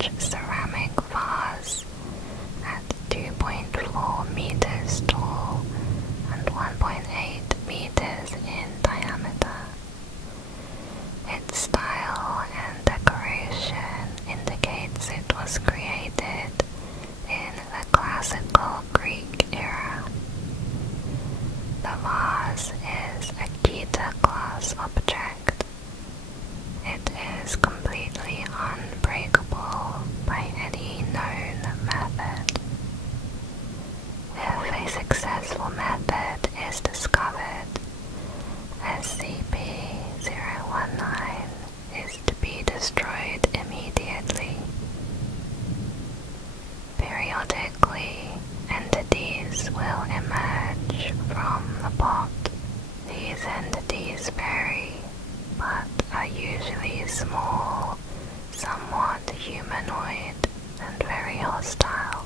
large ceramic vase at 2.4 meters tall and 1.8 meters in diameter. Its style and decoration indicates it was created in the classical Greek era. The vase is a Kita-class object. It is completely unbreakable by any known method. If a successful method is discovered, SCP-019 is to be destroyed immediately. Periodically, entities will emerge from the pot. These entities vary, but are usually small, somewhat humanoid, and very hostile.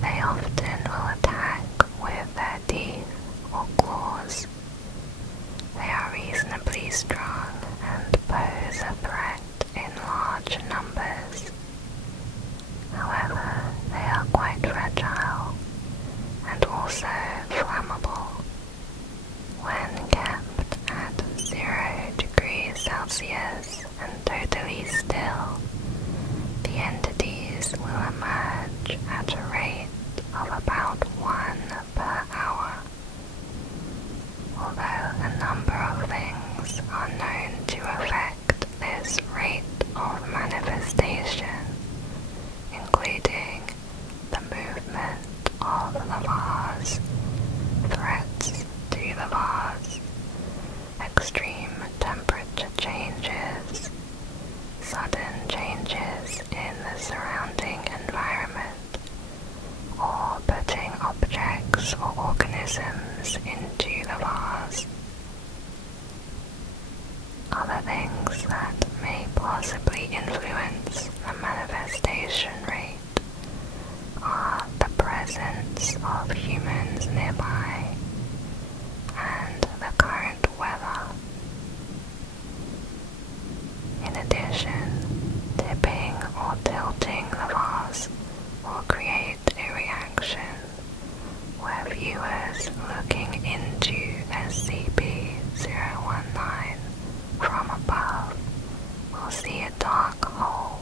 They often will attack with their teeth or claws. They are reasonably strong and pose a threat in large numbers. However, they are quite fragile and also flammable. When kept at 0 degrees Celsius and totally still, the entities will emerge at a rate of about 1 per hour. Although a number of things are known to affect this rate of manifestation, including the movement of the vase, threats to the vase, extreme temperature changes, sudden changes in the surrounding environment, or putting objects or organisms into the vase. Other things that may possibly influence the manifestation rate are the presence of humans nearby and the current weather. In addition, tipping or tilting the vase will create a reaction where viewers looking into SCP-019 from above will see a dark hole.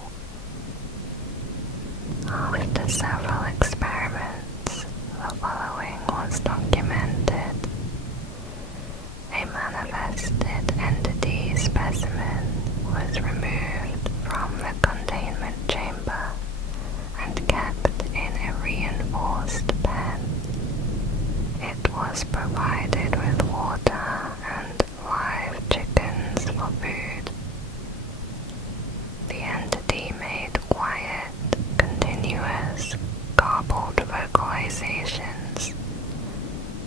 After several experiments, the following was documented. A manifested entity specimen was removed from the containment chamber and kept in a reinforced pen. It was provided with water and live chickens for food. The entity made quiet, continuous, garbled vocalizations,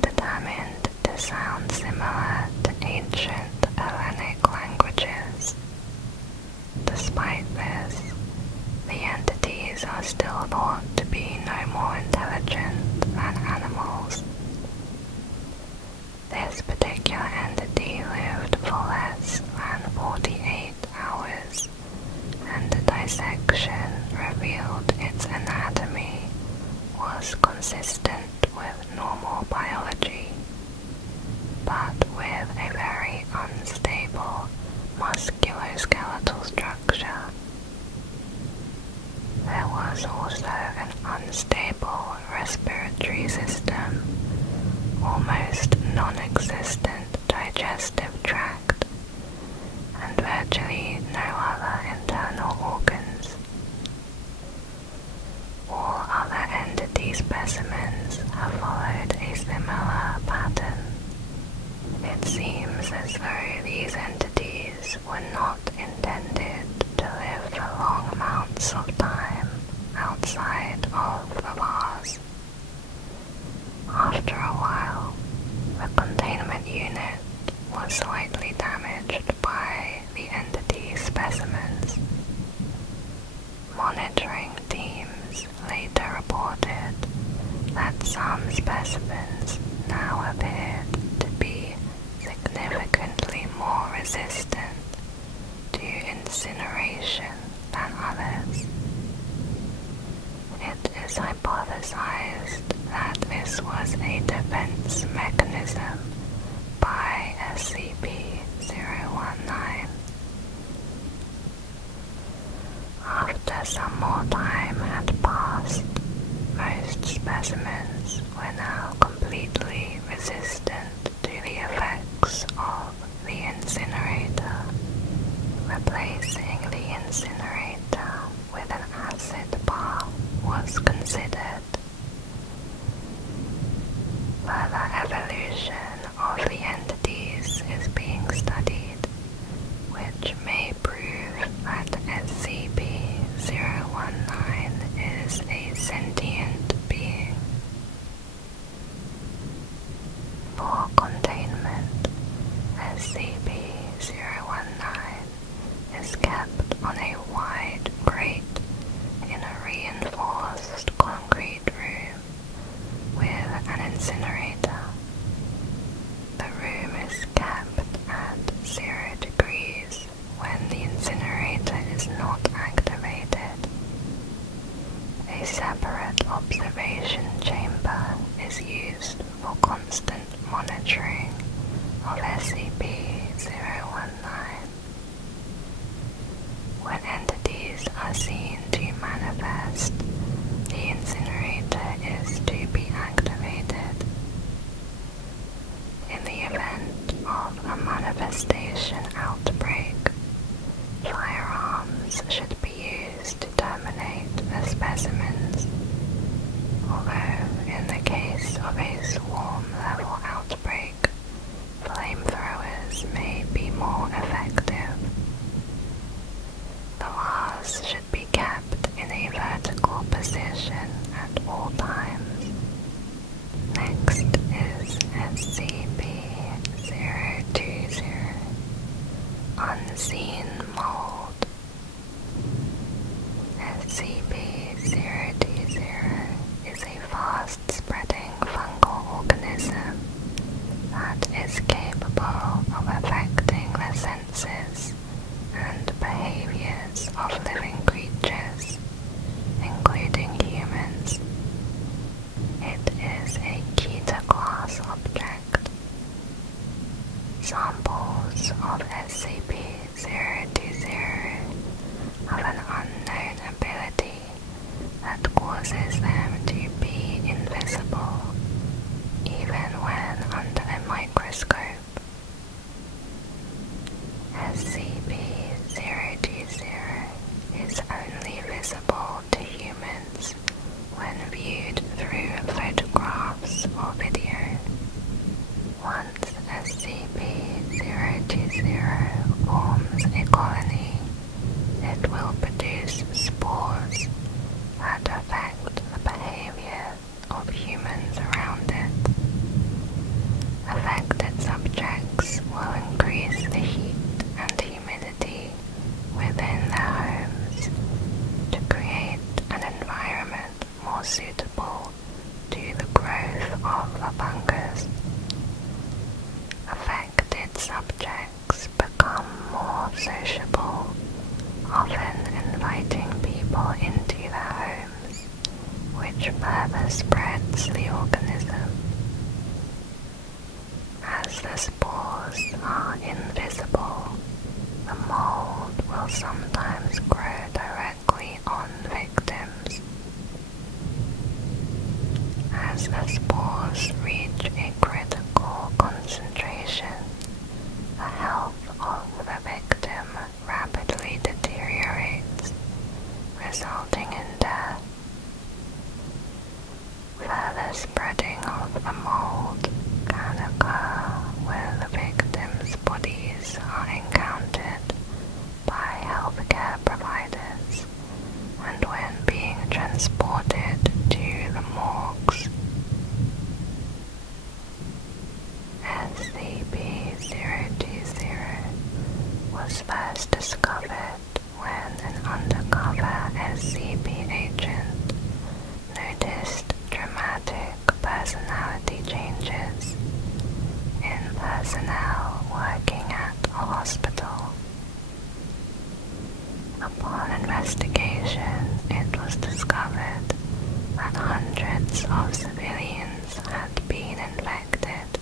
determined to sound similar to ancient Hellenic languages. Despite this, the entities are still thought to be no more intelligent than animals. This particular entity lived for less than 48 hours, and a dissection revealed its anatomy was consistent with normal biology, but with a very unstable musculoskeletal structure. There was also an unstable respiratory system, almost non-existent digestive tract, and virtually no other internal organs. All other entity specimens have followed a similar pattern. It seems as though these entities were not intended to live for long amounts of time outside of the vase. After a while, the containment unit was slightly damaged by the entity specimens. Monitoring teams later reported that some specimens now appeared to be significantly more resistant to incineration than defense mechanism by SCP-019. After some more time had passed, most specimens were now completely resistant to the effects of the incinerator. Replacing the incinerator with an acid bath was considered. Further evolution of the entities is being studied, which may prove that SCP-019 is a sentient being. For containment, SCP-019 is kept on a wide grate in a reinforced concrete room with an incinerator. The room is kept at 0 degrees when the incinerator is not activated. A separate observation chamber is used for constant monitoring of SCP-019. When entities are seen to manifest, the incinerator is to be activated. In the event of a manifestation outbreak, firearms should be used to terminate the specimens, although in the case of a swarm-level outbreak, flamethrowers may be more effective. The vase should be kept in a vertical position at all times. Next is SCP-020, Unseen Mold. SCP-020 is a fast-spreading fungal organism that is capable of affecting the senses and behaviors of living creatures, including humans. It is a Keter-class object. Samples of SCP-020 have an unknown ability that causes them to be invisible, even when under a microscope. SCP-020 is only visible to humans when viewed through photographs or video. Once SCP-020 forms a colony, it will produce spores that affect the behavior of humans around it. Affected subjects will increase the heat and humidity within their homes to create an environment more suitable to the growth of the fungus. Affected subjects become more sociable, often inviting people into their homes, which further spreads the organism. As the spores are invisible, the mold will sometimes grow directly on victims. As the spores reach a critical concentration, the health of the victim rapidly deteriorates, resulting in death. Further spreading of the mold can occur where the victims' bodies are encountered by healthcare providers and when being transported to the morgues. SCP-020 was first discovered when an undercover SCP agent noticed dramatic personality changes in personnel working at a hospital. Upon investigation, it was discovered that hundreds of civilians civilians had been infected,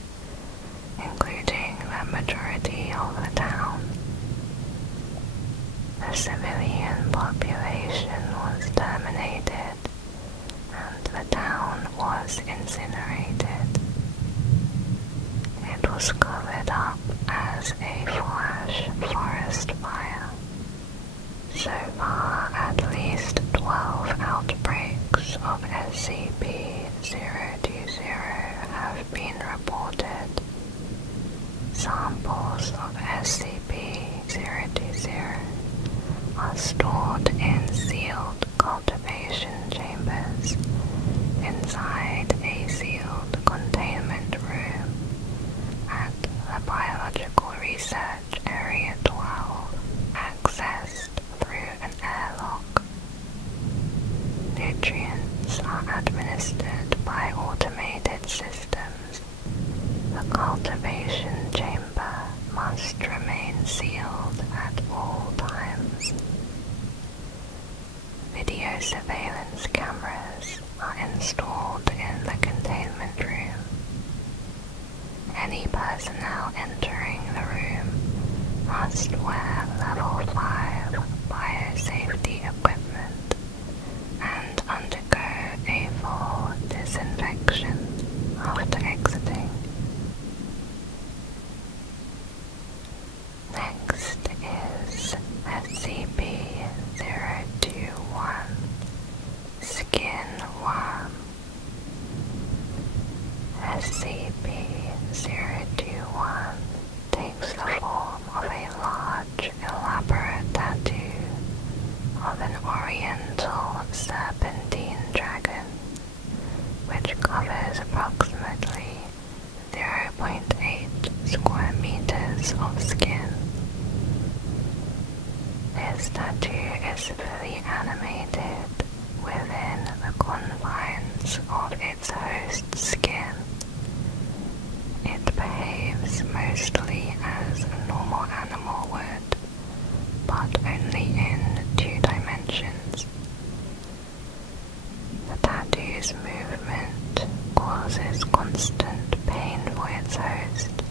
including the majority of the town. The civilian population was terminated, and the town was incinerated. It was covered up as a flash forest fire. So far, at least 12 outbreaks of SCP-020 have been reported. Samples of SCP-020 are stored in sealed cultivation chambers inside a sealed containment room at the Biological Research Area 12, accessed through an airlock. Nutrients are administered by automated systems. The cultivation chamber must remain sealed at all times. Video surveillance cameras are installed in the containment room. Any personnel entering the room must wear level 5 biosafety equipment and undergo a full disinfection after exiting. Next is SCP-021 Skin Worm. SCP-021 takes the form of a large, elaborate tattoo of an oriental serpentine dragon, which covers approximately 0.8 square meters of skin. This tattoo is fully animated within the confines of its host's skin. It behaves mostly as a normal animal would, but only in 2 dimensions. The tattoo's movement causes constant pain for its host,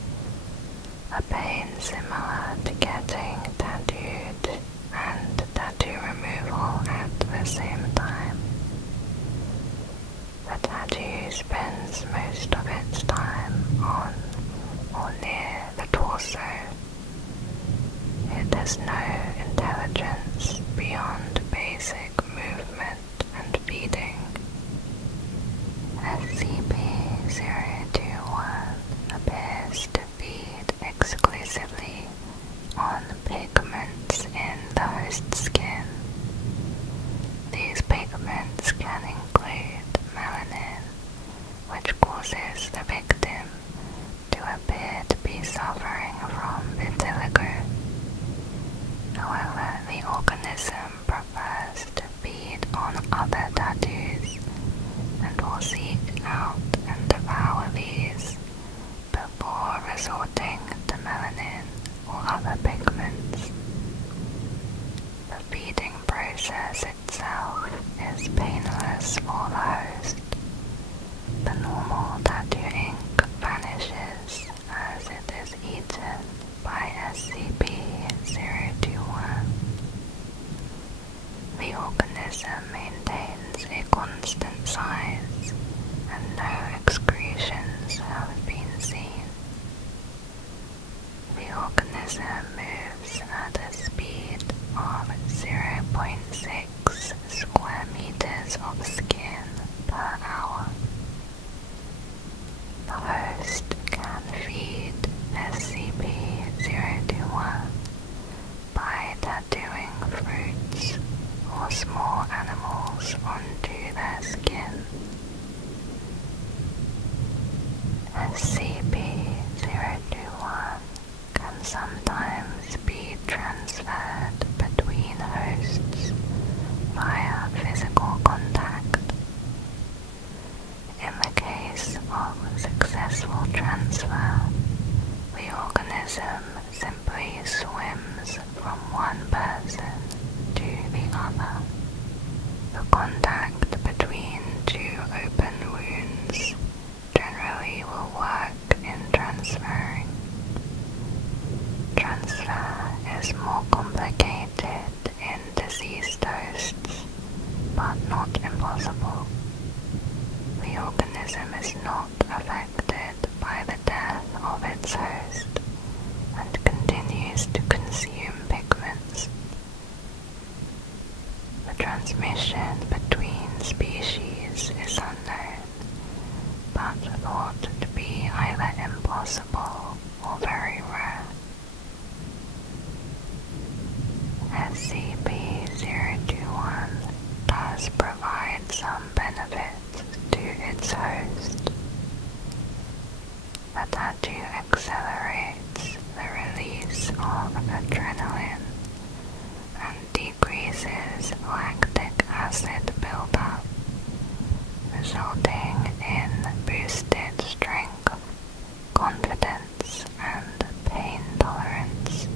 a pain similar to getting tattooed and tattoo removal at the same time. The tattoo spends most of its time on or near the torso. It has no intelligence beyond basic movement and feeding. SCP-021 appears to feed exclusively on pigments in the host's skin. These pigments can include melanin, which causes the victim to appear to be suffering from vitiligo. However, the organism prefers to feed on other tattoos and will seek out and devour these before resorting to melanin or other pigments. The feeding process itself is painless for the host. The normal tattoo ink vanishes as it is eaten by SCP-021. The organism maintains a constant size, and no excretions have been seen. The organism moves at a speed of 0.6 square meters of skin per hour. The host can feed SCP-021 by tattooing fruits or small animals onto their skin. SCP-021 can sometimes be transferred between hosts via physical contact. In the case of successful transfer, the organism simply swims from one person to the other. The contact between 2 open wounds impossible. The organism is not affected by the death of its host and continues to consume pigments. The transmission between species is unknown, but thought to be either impossible or very rare. SCP-021 does provide some benefit to its host. The tattoo accelerates the release of adrenaline and decreases lactic acid buildup, resulting in boosted strength, confidence, and pain tolerance,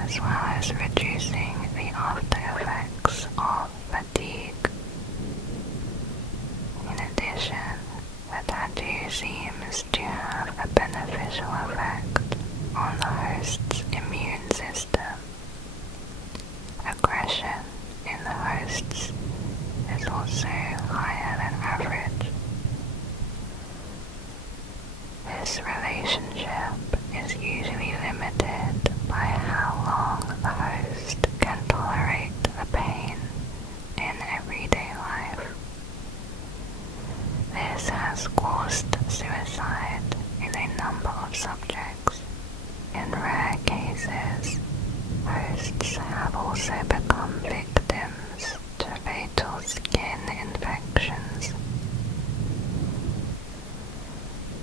as well as reducing the after effects of fatigue. In addition, the tattoo seems to have a beneficial effect on the host's immune system. Aggression in the hosts is also higher than average. This relationship is usually limited by how long the host can tolerate the pain in everyday life. This has caused suicide in a number of subjects. In rare cases, hosts have also become victims to fatal skin infections.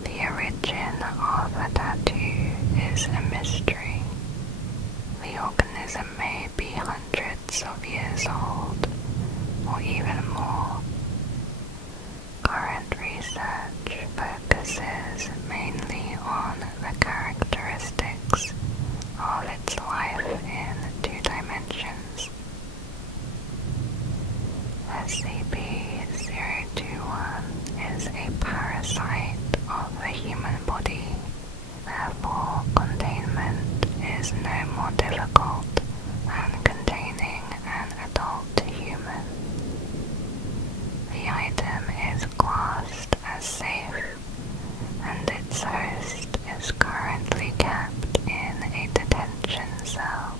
The origin of the tattoo is a mystery. The organism may be hundreds of years old, or even more. Current research focuses mainly on the characteristics of its life in 2 dimensions. SCP-021 is a parasite of the human body, therefore containment is no more difficult than containing an adult human. The item is classed as safe, and its host is currently kept in a detention cell.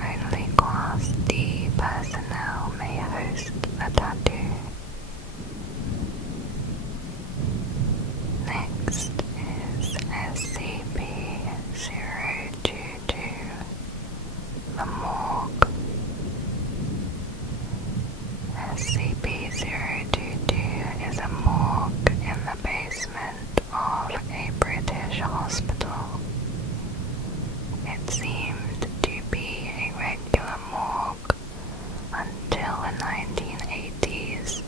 Only Class D personnel may host the tattoo. Next is SCP-022, the morgue. SCP-022 is a morgue in the basement of a British hospital. It seemed to be a regular morgue until the 1980s,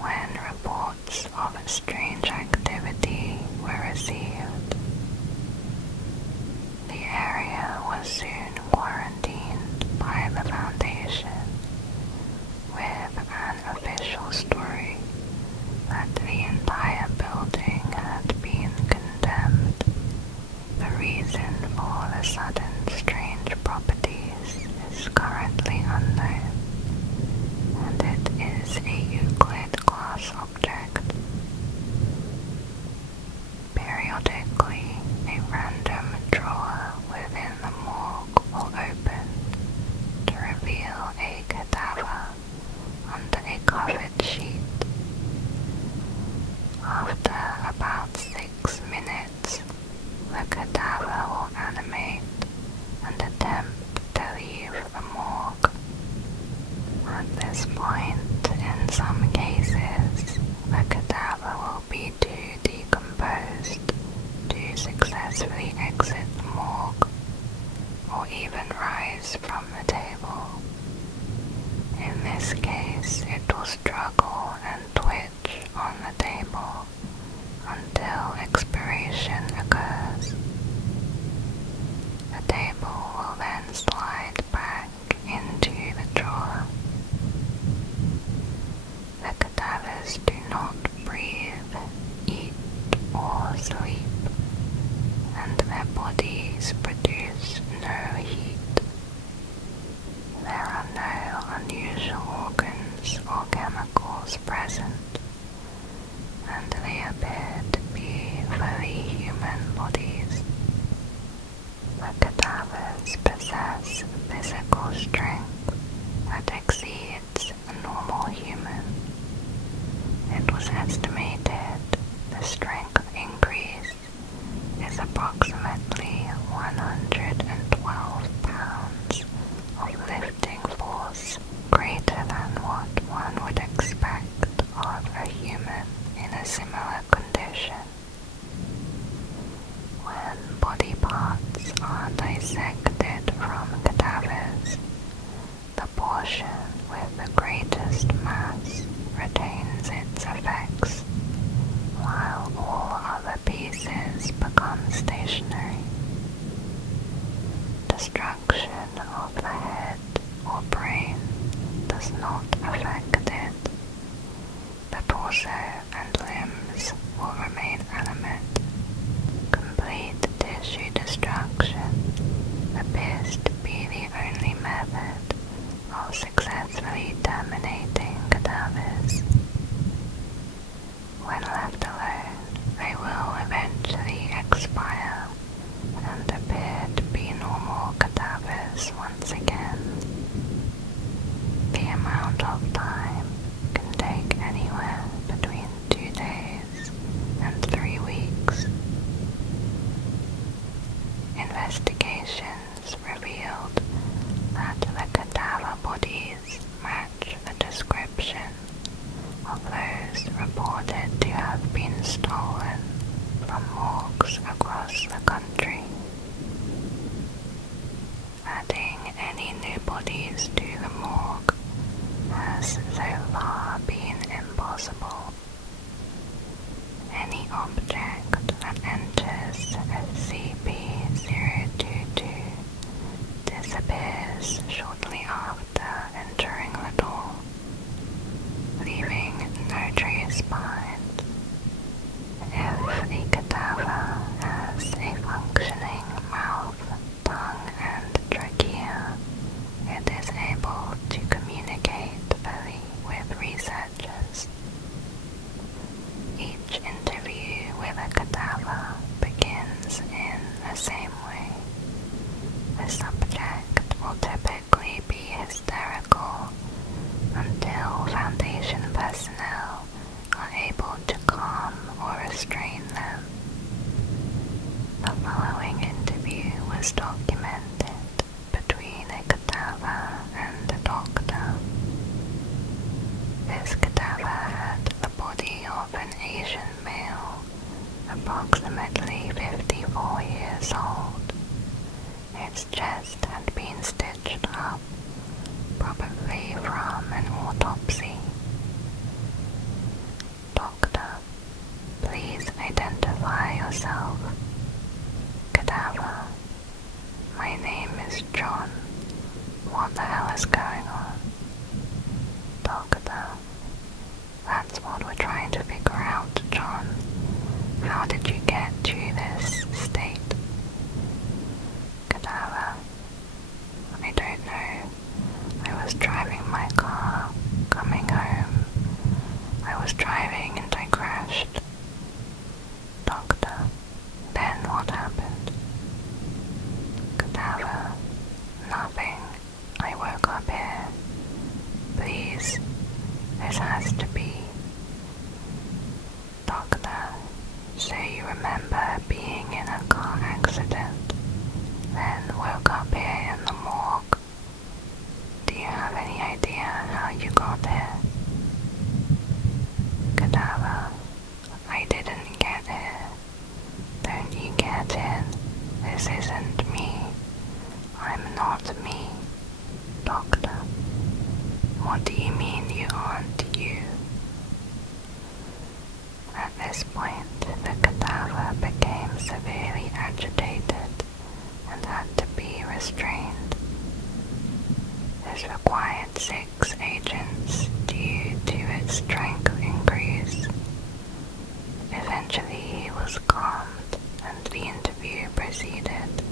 when reports of strange activity were received. The area was soon quarantined by the Foundation, with an official story that the entire building had been condemned. The reason for the sudden strange properties is currently unknown, and it is a Euclid class object. Periodically, a random drawer within the morgue will open to reveal a cadaver under a covered sheet. After about 6 minutes, the cadaver will animate and attempt to leave the morgue. At this point, in some cases, the cadaver will be too decomposed to successfully exit the morgue, or even rise from the table. In this case, it will struggle and twitch on the table until expiration occurs. The table will then slide back into the drawer. The cadavers do not portion with the greatest mass retains its effects, while all other pieces become stationary. Destruction of the head or brain does not affect it. The torso and limbs will remain animate. Complete tissue destruction appears to be the only method of successfully terminating cadavers. When left alone, they will eventually expire and appear to be normal cadavers once again. The amount of time can take anywhere between 2 days and 3 weeks. Investigations revealed that the cadaver bodies match the description of those reported to have been stolen from morgues across the country. Adding any new bodies to the morgue has so far been impossible. Any object that enters SCP-022 disappears shortly after entering the door, leaving no trace behind. If a cadaver has a functioning mouth, tongue, and trachea, it is able to communicate fully with researchers. Each interview with a cadaver begins in the same way. The subject will typically be hysterical until Foundation personnel are able to calm or restrain them. The following interview was documented between a cadaver and a doctor. This cadaver had the body of an Asian male, approximately 54 years old. Its chest had been stitched up, probably from an autopsy. Doctor, please identify yourself. Cadaver, my name is John. What the hell is going on? Doctor, that's what we're trying to figure out, John. How did you get to this state? Cadaver, I don't know. I was driving my car, coming home. I was driving and I crashed. Doctor, then what happened? Cadaver, nothing. I woke up here. Please, this has to be. Doctor, so you remember being in a car accident, then woke up here in the morgue. Do you have any idea how you got here? Cadaver, I didn't get here. Don't you get in? This isn't me. I'm not me. Doctor, what do you mean you aren't you? At this point, the cadaver became severely agitated and had to be restrained. This required 6 agents due to its strength increase. Eventually he was calmed and the interview proceeded.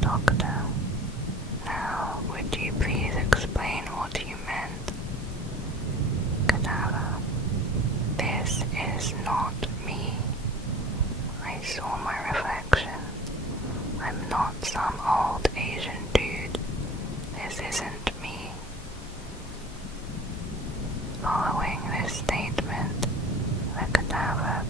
Doctor, now would you please explain what you meant? Cadaver, this is not me. I saw my reflection. I'm not some old Asian dude. This isn't me. Following this statement, the cadaver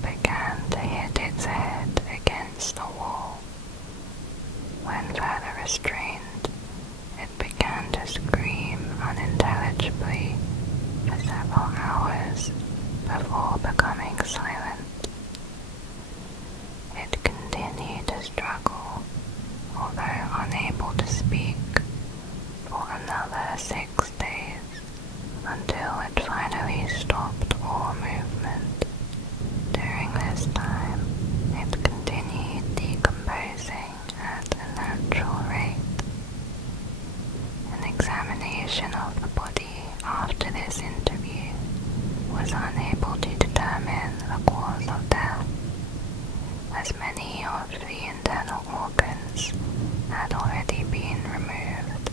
condition of the body after this interview was unable to determine the cause of death, as many of the internal organs had already been removed.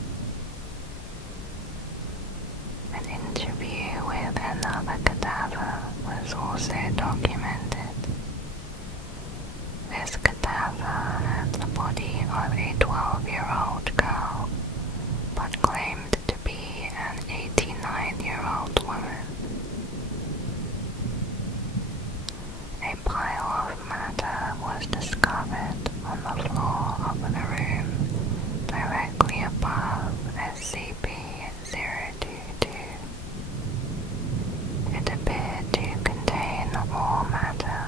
An interview with another cadaver was also documented. This cadaver had the body of a 12-year-old girl, but claimed to be an 89-year-old woman. A pile of matter was discovered on the floor of the room directly above SCP-022. It appeared to contain all matter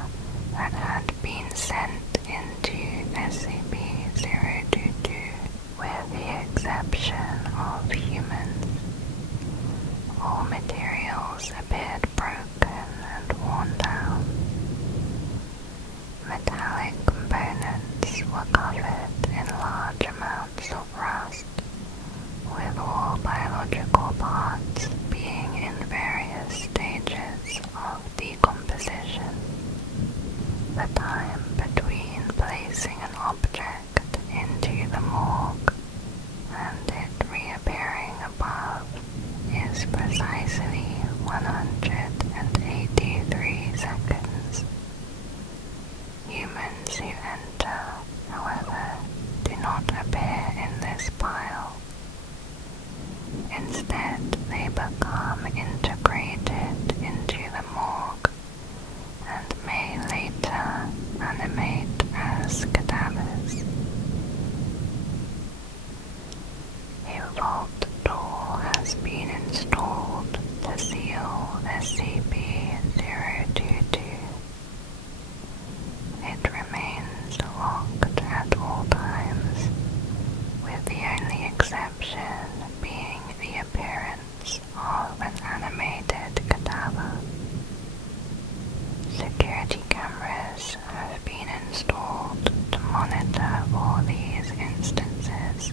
that had been sent into SCP-022, with the exception of humans. All materials appeared broken and worn down. Metallic components were covered in large amounts of rust, with all biological parts being in various stages of decomposition. The time between placing an object into the morgue and it reappearing above is precisely 183 seconds. Humans who enter, however, do not appear in this pile. Instead, they become integrated into the morgue and may later animate as cadavers. A vault door has been installed to seal SCP-022. It remains locked at all times, with the only exception being the appearance of an animated cadaver. Security cameras have been installed to monitor all these instances.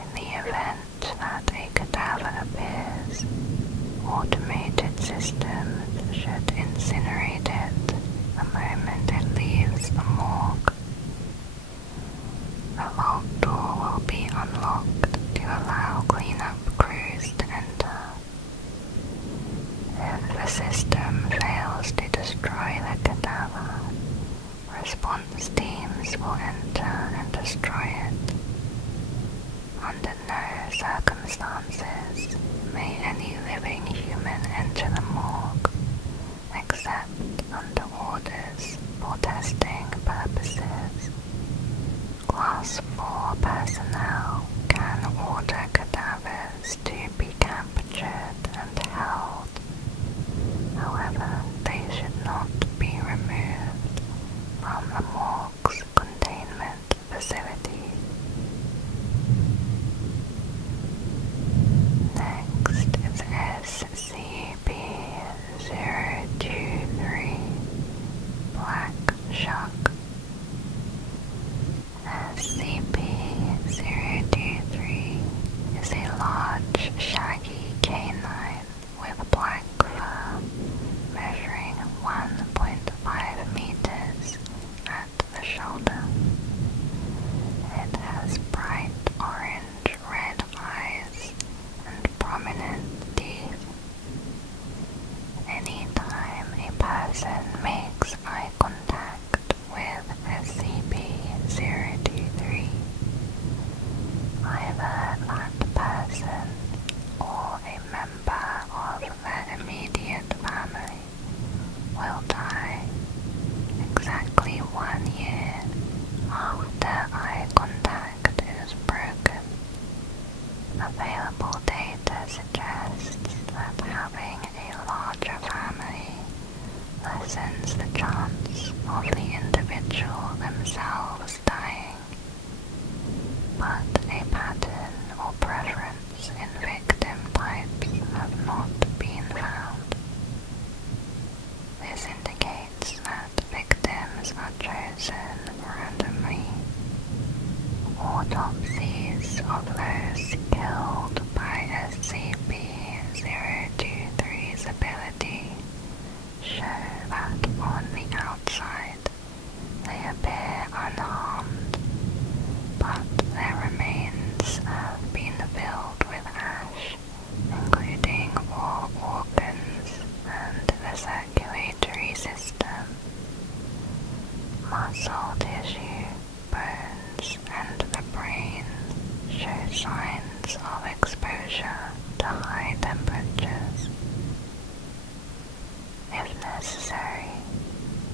In the event that a cadaver appears, automated systems should incinerate it the moment it leaves the morgue. The vault door will be unlocked to allow cleanup crews to enter. If the system fails to destroy the cadaver, response teams will enter and destroy it. Under no circumstances may any living human enter the morgue, except under orders for testing purposes. Class 4 personnel can order cadavers to be captured and held. However, they should not be removed from the morgue's containment facility. Next is SCP-023 Black Shark. SCP-023 is a large, shaggy canine with black fur, measuring 1.5 meters at the shoulder. It has bright orange-red eyes and prominent teeth. Anytime a person makes eye contact with SCP-023, either that person or a member of their immediate family will die. Exactly 1 year after eye contact is broken. Available data suggests that having a larger family lessens the chance of the individual themselves dying, but a pattern or preference in victim types have not been found. This indicates that victims are chosen randomly. Autopsies of those killed by SCP-023's ability show that on the outside they appear unharmed, but their remains have been filled with ash, including all organs and the circulatory system. Muscle tissue, bones, and the brain show signs of exposure to high temperatures. If necessary,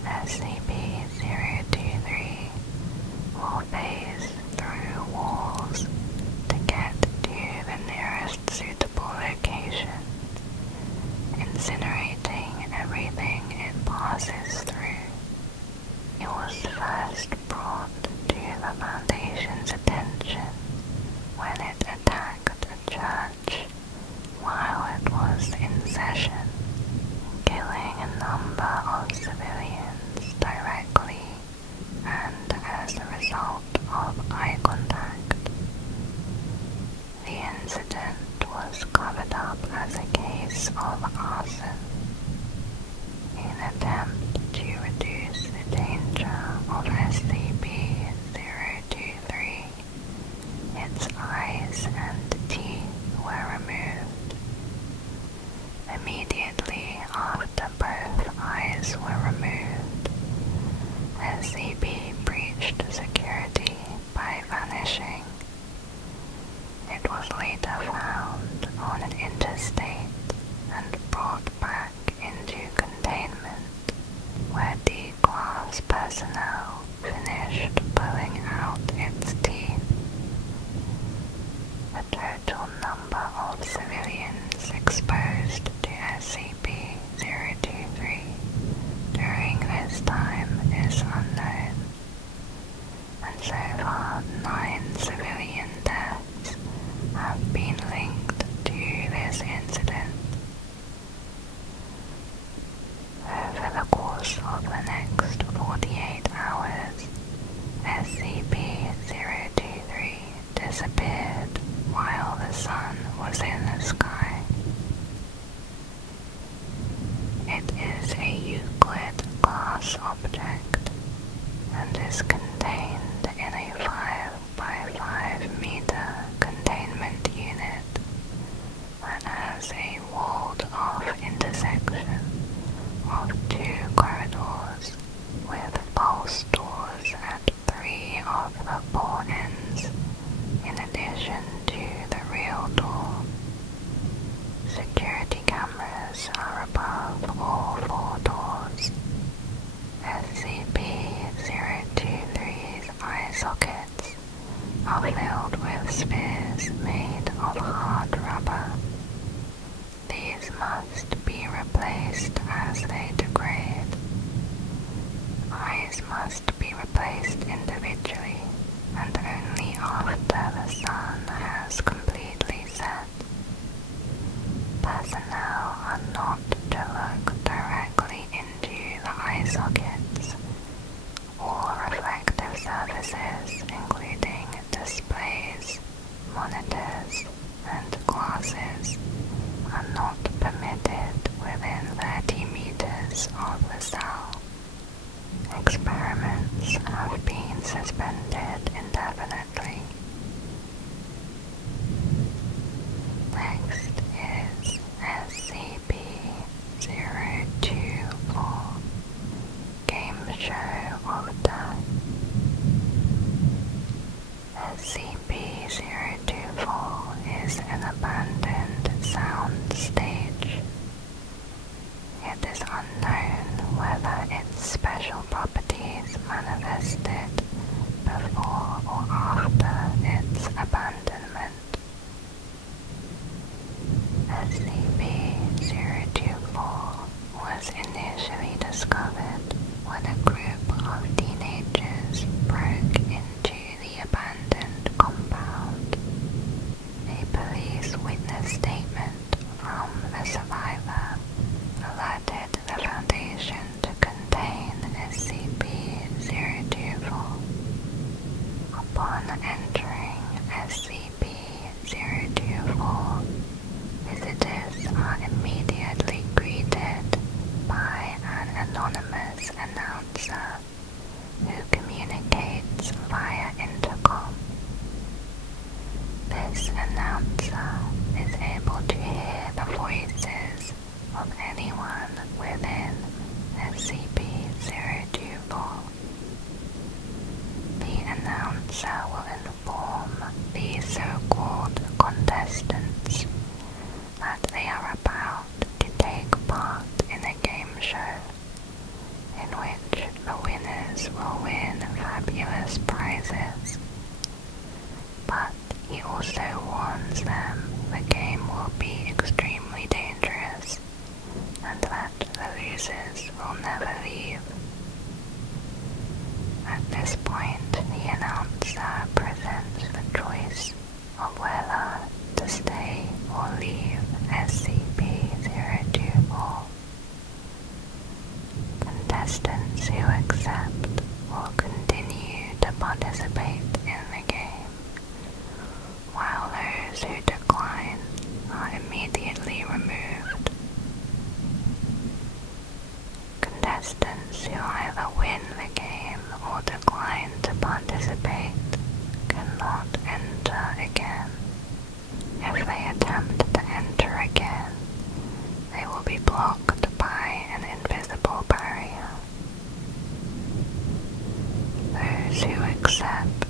SCP-023 will phase through walls to get to the nearest suitable location, incinerating everything it passes through. It was first brought to the Foundation's attention when it attacked a church while it was in session, killing a number of civilians directly and as a result of eye contact. The incident was covered up as a case of arson. In an attempt to reduce the danger of SCP-023, its eyes and teeth were removed. Immediately after both eyes were removed, SCP breached security by vanishing. It was later found on an interstate and brought back into containment, where D-Class personnel finished pulling out its teeth. The total number of civilians exposed to SCP-023 during this time is unknown, and so far 9 civilian deaths have been linked to this incident. Over the course of the next 48 hours, SCP-023 disappeared while the sun was in the sky. It is a Euclid class object and is contained in a 5 by 5 meter containment unit that has a walled-off intersection of 2 corridors with pulse doors at 3 of the 4 ends, in addition to the real door. Security cameras are above all 4 doors. SCP-023's eye sockets are filled with spheres made of hard rubber. These must be replaced as they degrade. Eyes must be replaced individually and only after the sun has completely set. Personnel are not to look directly into the eye sockets. All reflective surfaces, including displays, monitors, and glasses, are not permitted within 30 meters of the cell. Experiments have been suspended indefinitely. this announcer is able to hear the voices of anyone within SCP-024. The announcer will inform the so-called contestants that they are about to take part in a game show in which the winners will win fabulous prizes. But he also warns them the game will be extremely dangerous and that the losers will never leave. At this point, the announcer presents the choice of whether to stay or leave SCP-024. Contestants who accept will continue to participate in the game, while those who decline are immediately removed. Contestants who either win the game or decline to participate cannot enter again. If they attempt to enter again, they will be blocked by an invisible barrier. Those who accept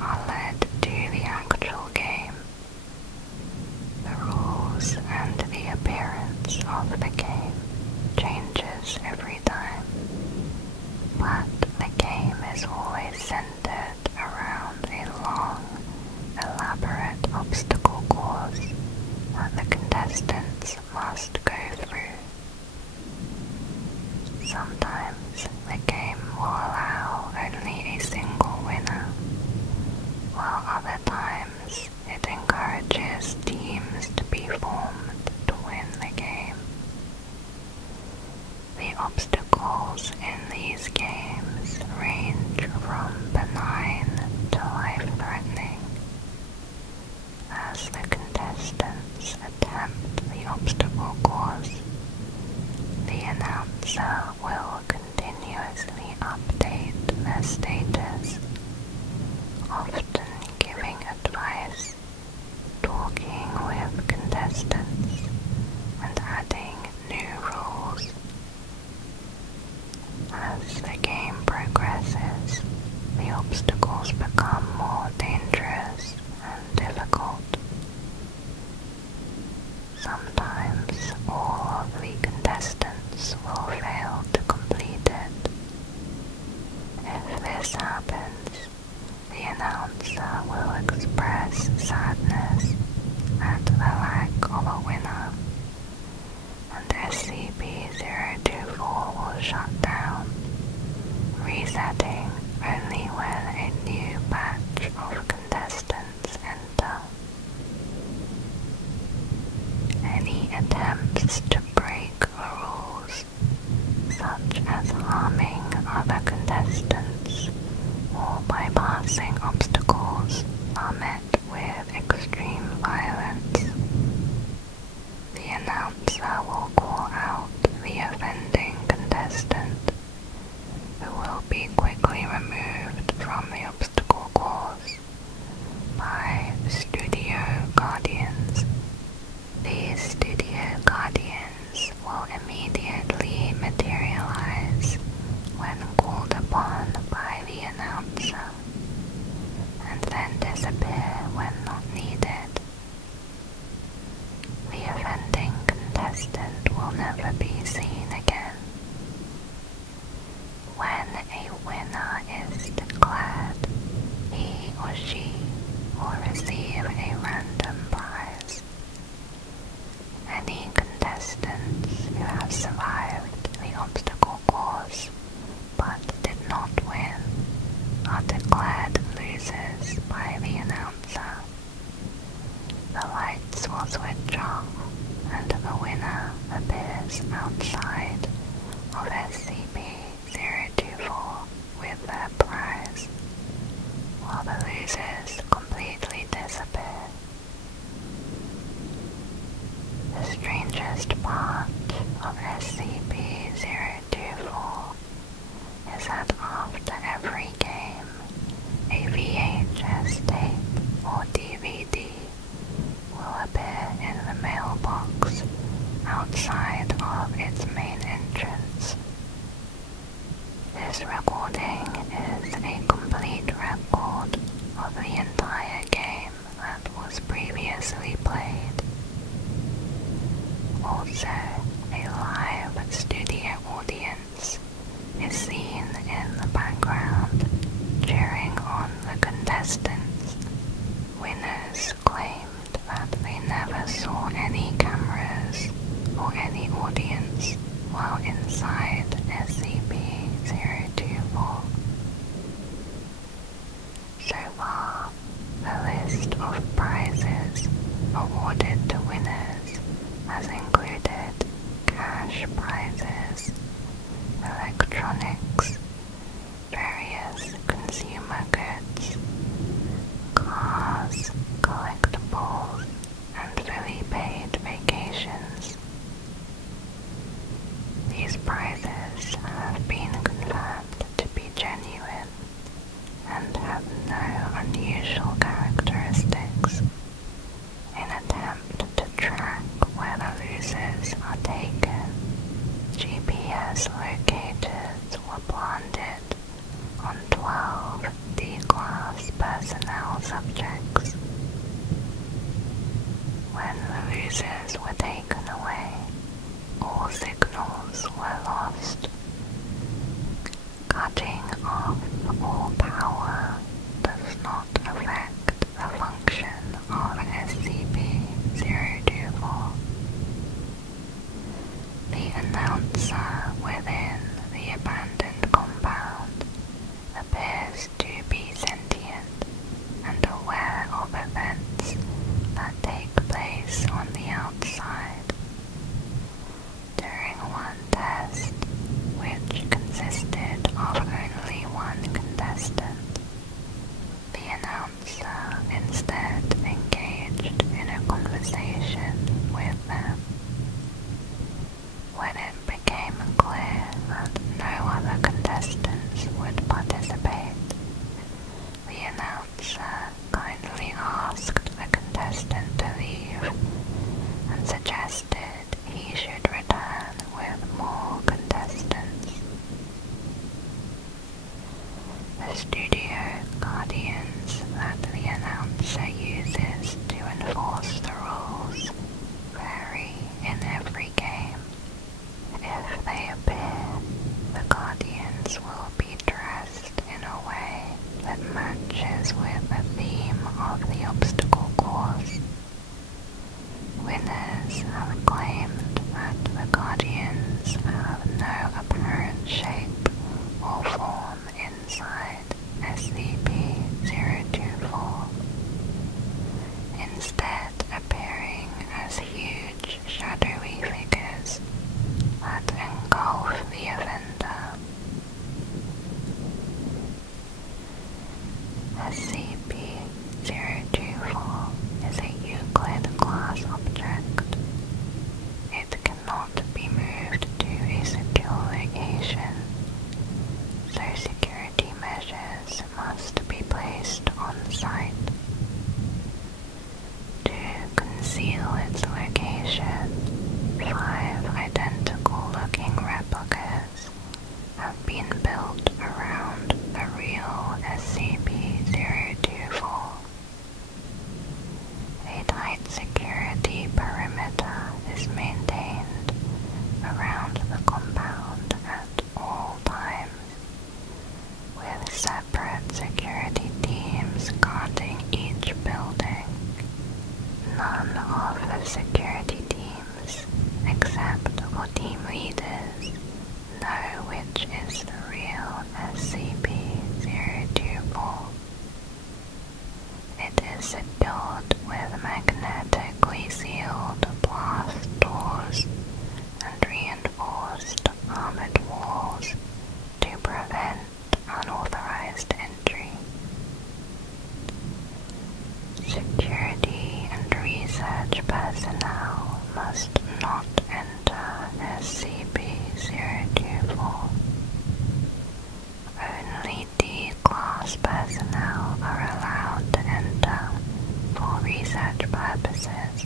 are led to the actual game. The rules and the appearance of the game changes every time, but the game is always centered around a long, elaborate obstacle course that the contestants must go through. Sometimes the game will allow only a single winner, while other times it encourages teams to be formed to win the game. The obstacles in these games range from benign to life-threatening. As the contestants attempt the obstacle course, the announcer will continuously update their status, often giving advice, talking with contestants, and adding new rules. As the game progresses, the obstacles become more dangerous and difficult. Sometimes all of the contestants will fail to complete it. If this happens, the announcer will express sadness at the lack of a winner, and SCP-024 will shut down, resetting only when a new batch of contestants enter. Any attempts to break the rules, such as harming other contestants or bypassing obstacles, are met with extreme violence. The announcer will call out the offending contestant, who will be quickly removed from the obstacle course by studio guardians. These studio guardians will immediately materialize when called upon by the announcer, and then disappear when not needed. The offending contestant will never be seen again. When a winner is declared, he or she will receive a random prize. Any contestants who have survived the obstacle course but did not win are declared losers by the announcer. The lights will switch off and the winner appears outside of SCP-024 with their prize, while the losers completely disappear. The strangest part of SCP-024 is that after every game, a VHS tape or DVD devices were taken away, all signals were lost. Cutting off all power does not affect the function of SCP-024. The announcer within the abandoned compound appears to be sentient and aware of events that take place on the outside. During one test, which consisted of only one contestant, the announcer instead engaged in a conversation with them. When it became clear that no other contestants would participate, the announcer kindly asked the contestant to leave and suggested he should return with more contestants. The studio guardians that the announcer uses to enforce the rules vary in every game. If they appear, the guardians will be dressed in a way that matches with the theme of the obstacle course. Winners have claimed that the guardians have no apparent shape or form inside SCP-024, instead appearing as huge shadowy figures that engulf the offender. SCP-024 is a Euclid class object. It cannot be moved to a secure location, so security measures must be placed on site. To conceal its location, 5 identical-looking replicas have been built around the real SCP-024. A tight security perimeter is maintained around the compound at all times, with separate security teams guarding each building. None of the security teams, except for team leaders, know which is the real SCP-024. It is secured with magnetically sealed blast doors and reinforced armored walls to prevent unauthorized entry. Security and research personnel must not enter SCP-024. Only D-Class personnel are allowed to enter for research purposes.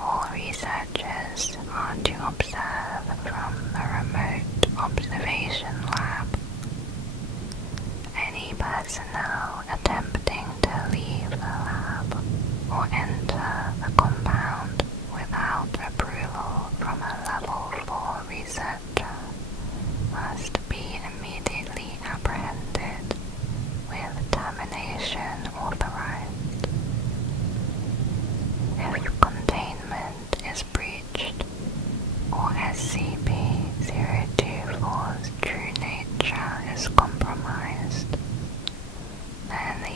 All researchers are to observe from the remote observation lab. Any personnel attempting to leave the lab or enter the compound without approval from a Level 4 researcher must be immediately apprehended with termination authorized. If containment is breached or SCP-024's true nature is compromised, then the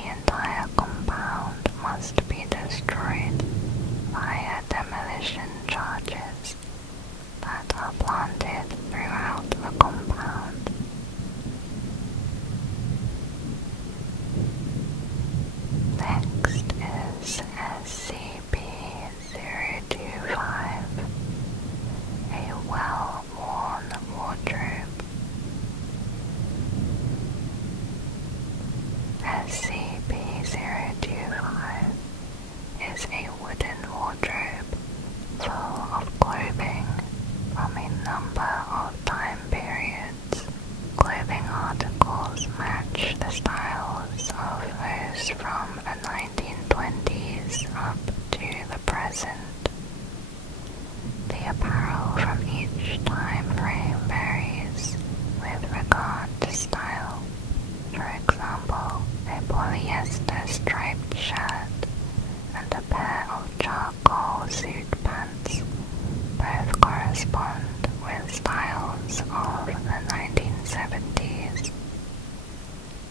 correspond with styles of the 1970s.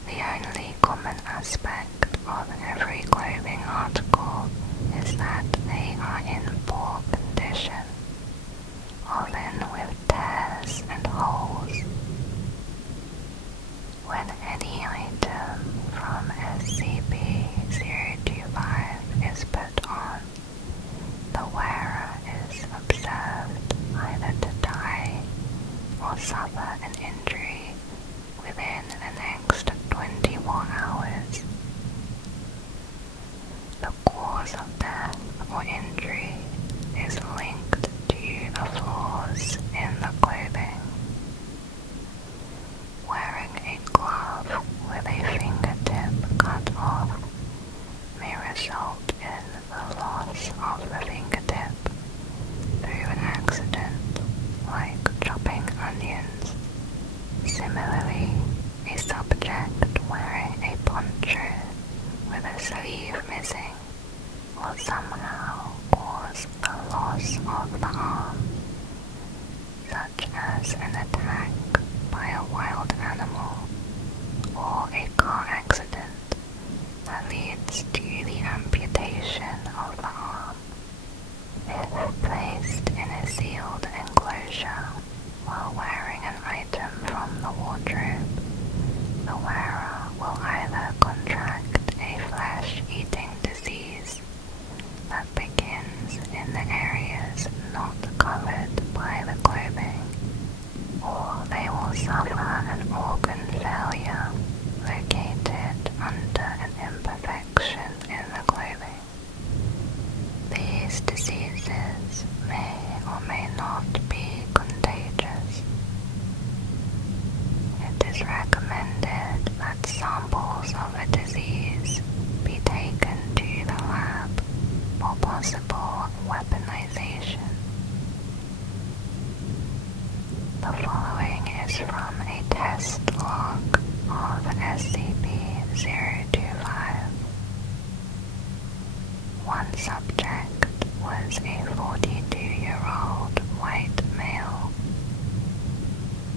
The only common aspect of every clothing article is that they are in poor condition, often with tears and holes. When any item from SCP-025 is put on, the wearer is observed either to die or suffer an injury within the next 24 hours. The cause of death or injury is linked to the flaws in the clothing. Wearing a glove with a fingertip cut off may result in the loss of the fingertip through an accident, like chopping onions. Similarly, a subject wearing a poncho with a sleeve missing will somehow cause the loss of the arm, such as an attack by a wild animal or a car accident that leads to the amputation of the arm. If placed in a sealed enclosure while wearing an item from the wardrobe, the wearer will either contract a flesh-eating disease that begins in the areas not covered by the clothing, or they will suffer an organ failure located under an imperfection in the clothing. These diseases may or may not be contagious. It is recommended that samples of a disease be taken to the lab for possible weaponization. The following is from a test log of SCP-025. One subject was a 42-year-old white male.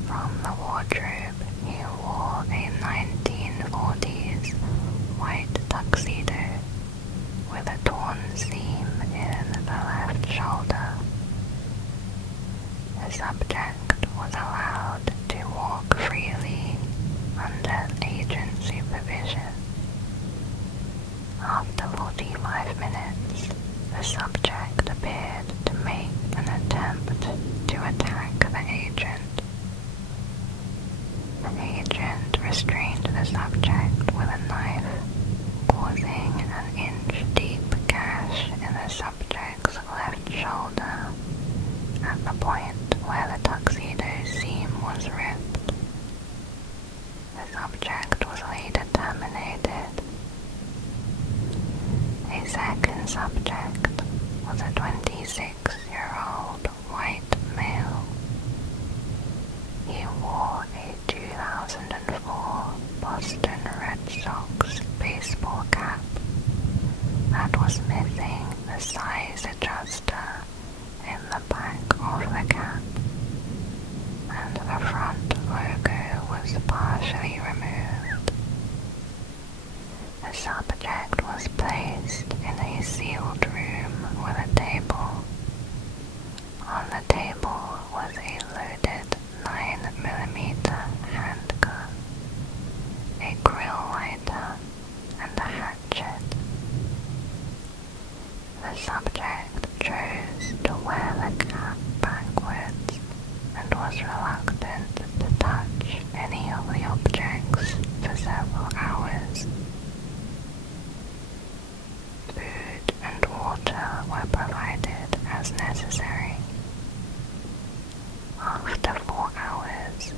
From the wardrobe, he wore a 1940s white tuxedo with a torn seam in the left shoulder. The subject was allowed to walk freely under agent supervision. After 45 minutes, the subject appeared to make an attempt to attack the agent. The agent restrained the subject with a knife, causing an inch-deep gash in the subject's left shoulder at the point where the tuxedo seam was ripped. The subject was later terminated. A second subject was a 26-year-old white male. He wore a 2004 Boston Red Sox baseball cap that was missing the size adjuster in the back of the cap, and the front logo was partially removed. The subject was placed in a sealed room with a table. On the table was a loaded 9mm handgun, a grill lighter, and a hatchet. The subject chose to wear the cap backwards and was reluctant to touch any of the objects for several hours. Food and water were provided as necessary. After 4 hours,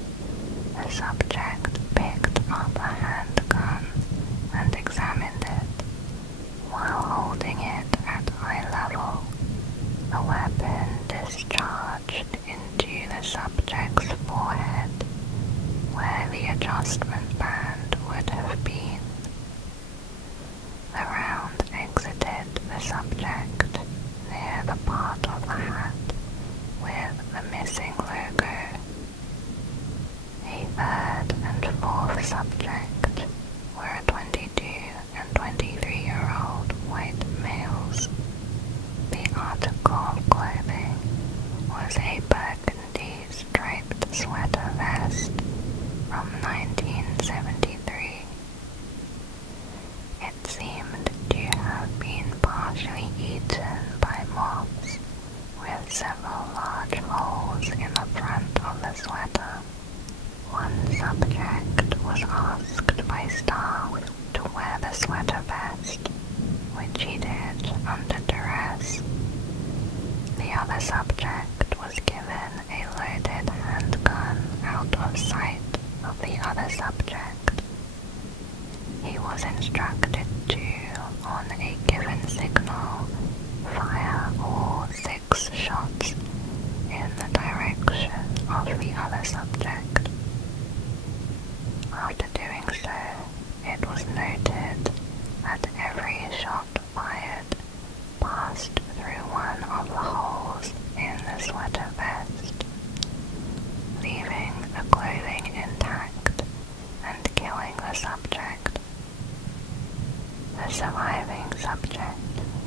the subject picked up a handgun and examined it. While holding it at eye level, the weapon discharged into the subject's forehead, where the adjustment band would have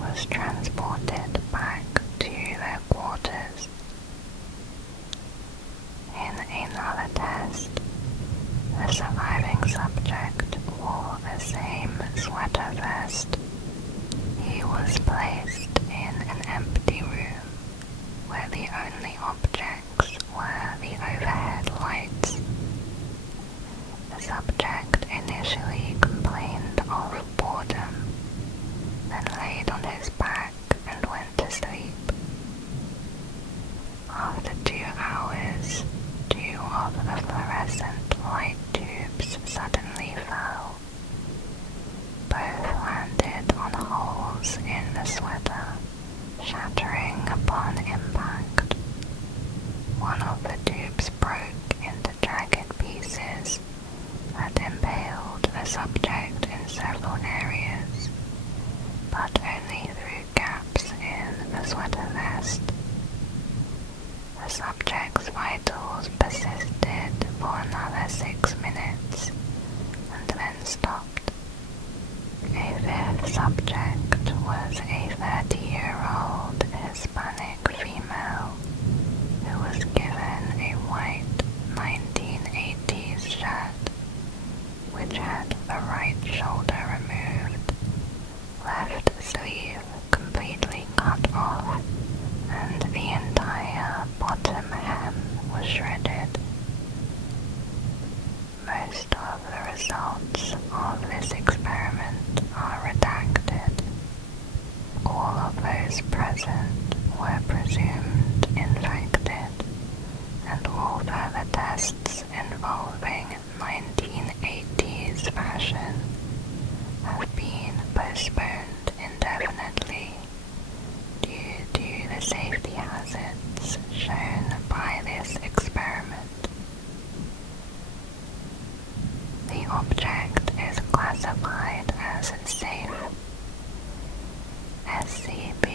was transported back to their quarters. In another test, the surviving subject wore the same sweater vest. He was placed in an empty room where the only objects were the overhead lights. The subject initially complained of boredom, then laid on his back and went to sleep. After 2 hours, 2 of the fluorescent light tubes suddenly fell. Both landed on holes in the sweater, shattering upon impact. One of the tubes broke into jagged pieces that impaled the subject in several areas, but only through gaps in the sweater vest. The subject's vitals persisted for another 6 minutes and then stopped. A fifth subject was a 30-year-old Hispanic female who was given a white 1980s shirt which had the right shoulder removed, left sleeve completely cut off, and the entire bottom hem was shredded. Most of the results of this experiment are redacted. All of those present were presumed infected, and all further tests involving 1980s fashion have been postponed indefinitely due to the safety hazards shown by this experiment. The object is classified as safe. SCP